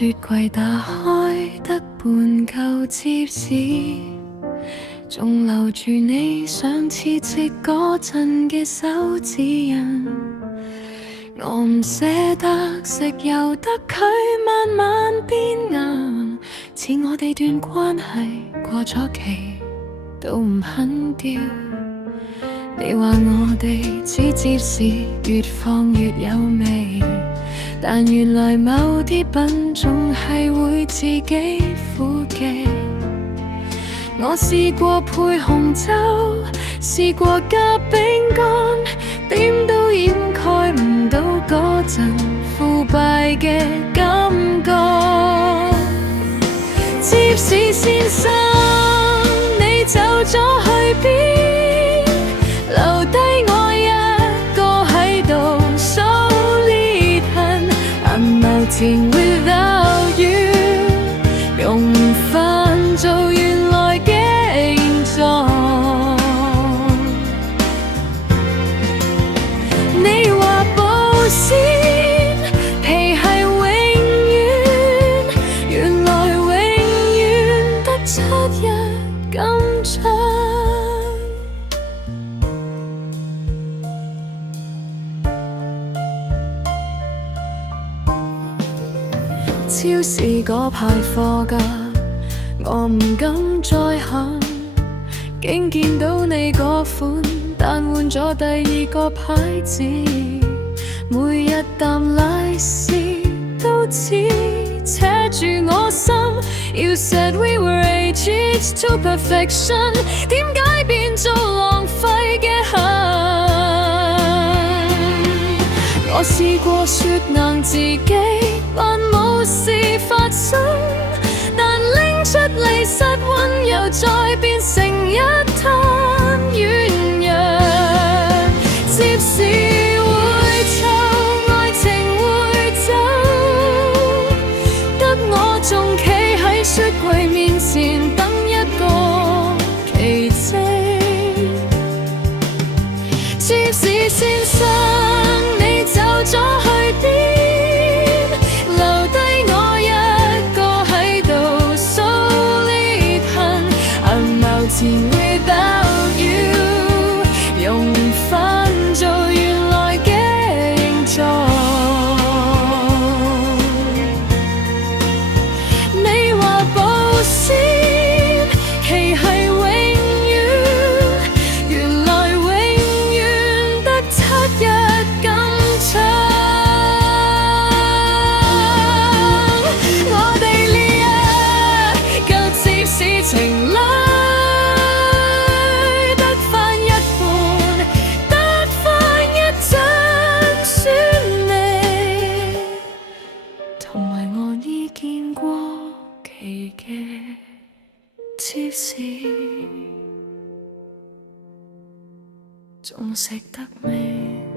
雪櫃打開得半舊貼紙，仲留住你上次節嗰陣嘅手指印。我唔捨得食，由得佢慢慢變硬，似我哋段關係過咗期都唔肯掉。你話我哋只接時越放越有味，但原來某啲品種係會自己苦記。我試過配紅酒，試過加餅乾，點都掩蓋唔到嗰陣腐敗嘅感覺。芝士先生，你走咗去邊？留低我一個喺度數裂痕。I'm melting without you， 用唔返做原來嘅形狀。你話保鮮皮係永遠，原來永遠得7日咁長。超市嗰排貨架，我唔敢再行，竟見到你嗰款，但換咗第二個牌子。每一啖奶絲都似扯住我心。You said we were aged to perfection， 點解變做浪費嘅恨？我試過說能自己扮冇事發生，但拎出嚟室溫又再變成一灘軟弱。接時會臭，愛情會走，得我仲企喺雪櫃面前等一個奇蹟。接時先生，你走咗去邊？留低我一個喺度數裂痕。I'm melting without you， 用唔返做原來嘅形狀。你話保鮮期係永遠，原來永遠得7日咁長。我哋呢一舊接事情侶，得返一半，得返一陣酸味，同埋我已見過期嘅接事，仲食得未？